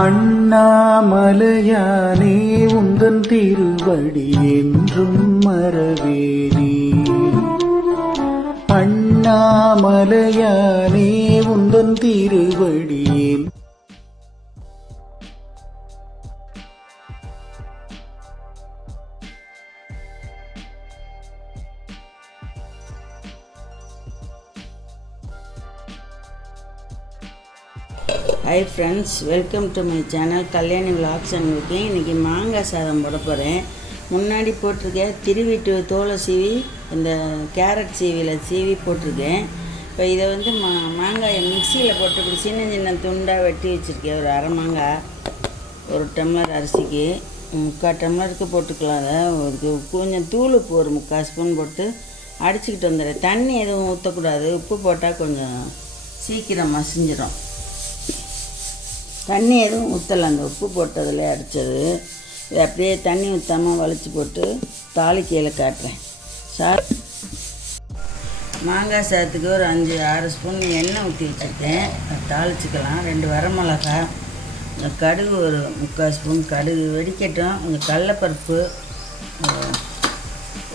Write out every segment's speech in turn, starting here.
அண்ணாமலையானே உந்தன் திருவடி என்றும் மறவேனே அண்ணாமலையானே உந்தன் திருவடி hi friends welcome to my channel Kalyani vlogs and இன்றைக்கி மாங்காய் சாதம் போட போகிறேன் முன்னாடி போட்டிருக்கேன் திருவிட்டு தோலை சீவி இந்த கேரட் சீவியில் சீவி போட்டிருக்கேன். இப்போ இதை வந்து மா மாங்காயை மிக்சியில் போட்டுக்கிட்டு சின்ன சின்ன துண்டாக வெட்டி வச்சுருக்கேன். ஒரு அரை மாங்காய் ஒரு டம்ளர் அரிசிக்கு முக்கால் டம்ளருக்கு போட்டுக்கலாம். அதை கொஞ்சம் தூள் உப்பு ஒரு முக்கால் ஸ்பூன் போட்டு அடிச்சுக்கிட்டு வந்துடுறேன். தண்ணி எதுவும் ஊற்றக்கூடாது உப்பு போட்டால் கொஞ்சம் சீக்கிரம் மசிஞ்சிடும் தண்ணி எதுவும் ஊற்றலை அந்த உப்பு போட்டதில் அடித்தது இது அப்படியே தண்ணி ஊற்றாமல் வலிச்சு போட்டு தாளிக்கையில் காட்டுறேன். சா மாங்காய் சாத்துக்கு ஒரு அஞ்சு ஆறு ஸ்பூன் எண்ணெய் ஊற்றி வச்சுருக்கேன். தாளிச்சிக்கலாம் தாளிச்சுக்கலாம். ரெண்டு வரமிளகா கடுகு ஒரு முக்கால் ஸ்பூன் கடுகு வெடிக்கட்டும். இந்த கடலப்பருப்பு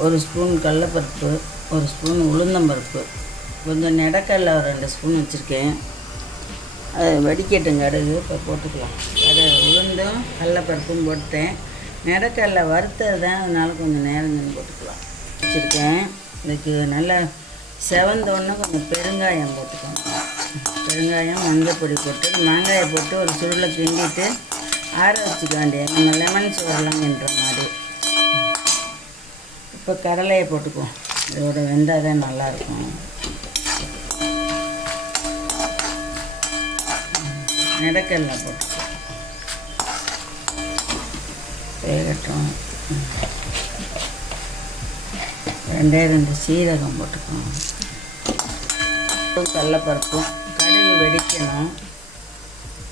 ஒரு ஸ்பூன் கடலப்பருப்பு ஒரு ஸ்பூன் உளுந்தம்பருப்பு. கொஞ்சம் நெடக்கடலை ஒரு ரெண்டு ஸ்பூன் வச்சுருக்கேன். அது வடிக்கட்டும் கடுகு இப்போ போட்டுக்கலாம். கடுகு உளுந்தும் கடலப்பருப்பும் போட்டேன். நெடக்கடலை வறுத்தது தான் அதனால் கொஞ்சம் நேரம் போட்டுக்கலாம். வச்சுருக்கேன். இதுக்கு நல்லா செவந்தோடனே கொஞ்சம் பெருங்காயம் போட்டுக்கோங்க பெருங்காயம் மஞ்சள் பொடி போட்டு மாங்காயை போட்டு ஒரு சுருளை கிண்டிட்டு ஆற வச்சுக்க வேண்டிய நம்ம லெமன் சோறுலாம் மாதிரி. இப்போ கடலையை போட்டுக்குவோம். இதோட வெந்தால் தான் நல்லாயிருக்கும் நிலக்கடலை போட்டு வேகட்டும். ரெண்டே ரெண்டு சீரகம் போட்டுக்கணும். கடலைப்பருப்பும் கடுகு வெடிக்கணும்.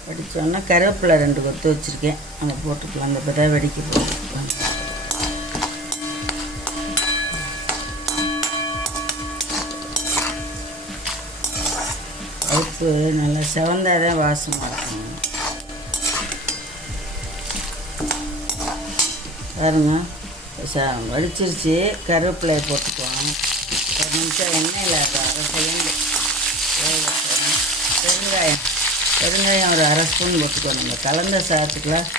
வெடித்தோன்னா கருவேப்பிலை ரெண்டு கொத்து வச்சுருக்கேன். அங்கே போட்டுக்கலாம். அந்த பிறகு வெடிக்க போட்டுக்கலாம் பருப்பு நல்லா செவந்தாதான் வாசமாக இருக்கும் பாருங்க வடிச்சிருச்சு. கருவேப்பிலையை போட்டுக்குவோம். ஒரு நிமிஷம் எண்ணெயில் அரை செகண்டு பெருங்காயம். பெருங்காயம் ஒரு அரை ஸ்பூன் போட்டுக்குவோம் நம்ம கலந்த சாதத்துக்குலாம்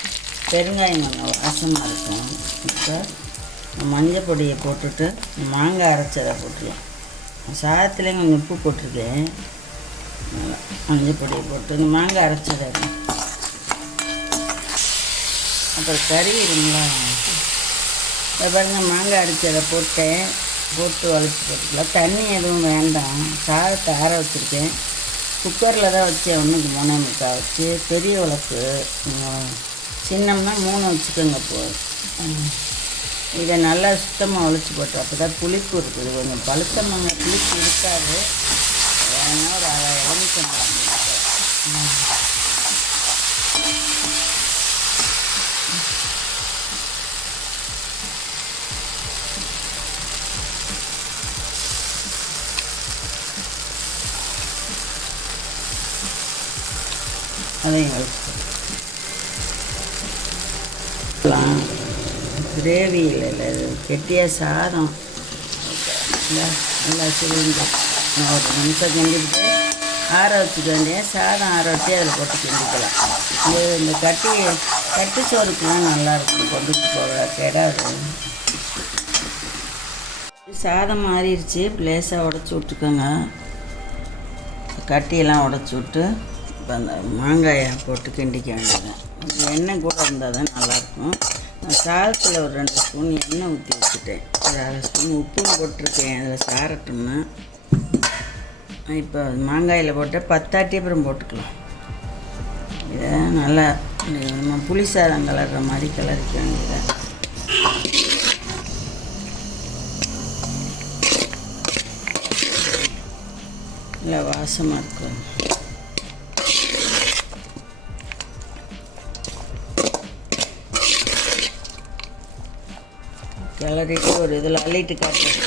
பெருங்காயம் கொஞ்சம் வாசமாக இருக்கும். இப்போ மஞ்சள் பொடியை போட்டுட்டு மாங்காய் அரைச்சதை போட்டுருவோம் சாதத்துலேயும் கொஞ்சம் உப்பு போட்டிருக்கேன். மஞ்சள் பொடியை போட்டு இந்த மாங்காய் அரைச்சதை. அப்புறம் கறி இருங்களா இப்போ பாருங்க மாங்காய் அரைச்சதை போட்டேன். போட்டு வலிச்சு போட்டுக்கலாம். தண்ணி எதுவும் வேண்டாம். சாதத்தை ஆற வச்சுருக்கேன். குக்கரில் தான் வச்சேன். ஒன்றுக்கு மூணே முக்கால் வச்சு. பெரிய உழப்பு சின்னம்னா மூணு வச்சுக்கோங்க போ. இதை நல்லா சுத்தமாக உழைச்சி போட்டு அப்போ தான் புளிப்பு இருக்குது. கொஞ்சம் பழுத்த மாங்காய் புளிப்பு இருக்காது. வேணா ஒரு எலுமிச்சம்பழம் அதையும் வச்சுக்கலாம் இல்லை இல்லை இது கெட்டியாக சாதம். இல்லை நல்லா சுருங்க ஒரு நிமிஷம் கிண்டிக்கிட்டு ஆற வச்சுக்க வேண்டிய சாதம் ஆற வச்சு அதில் போட்டு கிண்டிக்கலாம். இது இந்த கட்டி கட்டி சோறுக்குலாம் நல்லாயிருக்கும். கொண்டுட்டு போக கிடாது. சாதம் மாறிடுச்சு. லேசாக உடச்சி விட்டுக்கோங்க. கட்டியெல்லாம் உடச்சி விட்டு இப்போ அந்த மாங்காயை போட்டு கிண்டிக்க வேண்டியது. எண்ணெய் கூட இருந்தால் தான் நல்லாயிருக்கும். நான் சாதத்தில் ஒரு ரெண்டு ஸ்பூன் எண்ணெய் ஊற்றி வச்சுட்டேன். ஒரு அரை ஸ்பூன் உப்பும் போட்டிருக்கேன். அதில் சாரட்டோம்னா. இப்போ மாங்காயில் போட்டு பத்தாட்டி அப்புறம் போட்டுக்கலாம். இதை நல்லா நம்ம புளி சாதம் கலர்ற மாதிரி கலரிக்க வேண்டியதை நல்லா வாசமாக இருக்கும் கிளறிட்டு ஒரு இதில் அள்ளிட்டு காட்டுறேன்.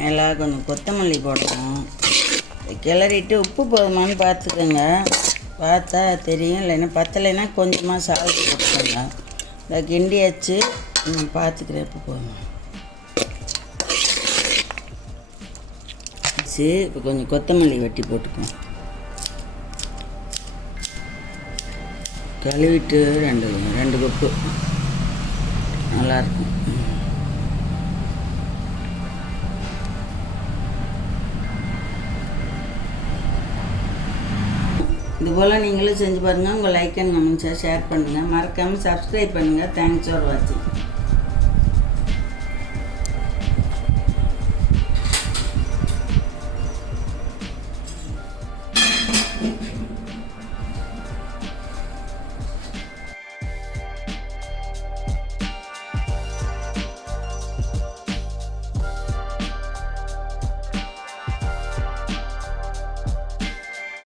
மேலே கொஞ்சம் கொத்தமல்லி போடணும். கிளறிட்டு உப்பு போதுமான்னு பார்த்துக்கோங்க. பார்த்தா தெரியும் இல்லைன்னா பத்தலைன்னா கொஞ்சமாக சால்ட் போட்டுக்கோங்க. இந்த கிண்டியாச்சு நான் பார்த்துக்கிறேன் இப்போ போதுமா. சரி இப்போ கொஞ்சம் கொத்தமல்லி வெட்டி போட்டுக்கோங்க. கழுவிட்டு ரெண்டு ரெண்டு கப்பு. நல்லாயிருக்கும். இதுபோல் நீங்களும் செஞ்சு பாருங்கள் உங்கள் லைக் அண்ட் கமெண்ட்ஸை ஷேர் பண்ணுங்கள் மறக்காமல் சப்ஸ்கிரைப் பண்ணுங்கள் தேங்க்ஸ் ஃபார் வாட்சிங்